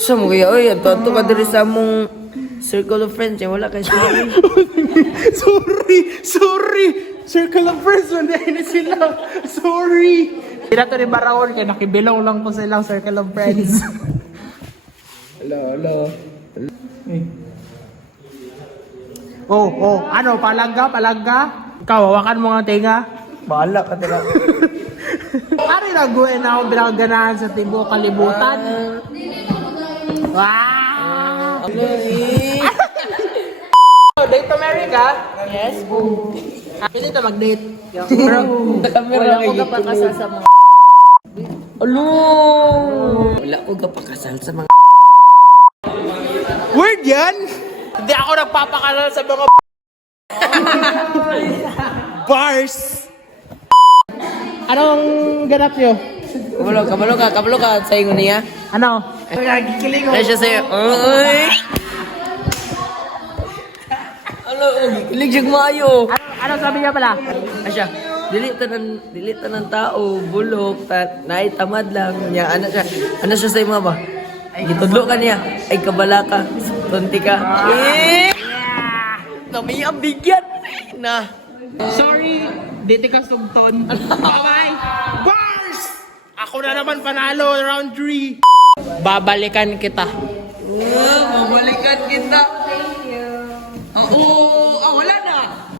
Sa mo kaya, oy, ato ka diri sa mong circle of friends, wala kay sorry. Sorry! Circle of friends, mandahin na sila. Sorry! Hindi na ito ni Baraon, kaya nakibilong lang ko silang circle of friends. Hello. Ano, palangga? Ikaw, hawakan mo nga tinga. Bahala ka talaga. Ano nagawin na akong binaganahan sa tibo kalibutan? Wow! Date to marry ka? Yes, boo. Pwede na mag-date. Wala ko kapakasal sa mga... Wala ko kapakasal sa mga Word yan? Hindi ako nagpapakalal sa mga bars. Anong ganap nyo? Kabalo ka sa ingon niya. Ano? Nagikiling Ay siya sa'yo. Ay! Kilig siyang maayo. Ano sabi niya pala? Ay siya, dilita ng tao, bulok, naitamad lang niya. Ano siya sa'yo mga ba? Gitudlo ka niya. Ay kabala ka. Tunti ka. Nami ang bigyan. Na. Sorry, dito ka sugton. Bye-bye! Bars! Ako na naman panalo, round 3. Babalikan kita. Babalikan kita.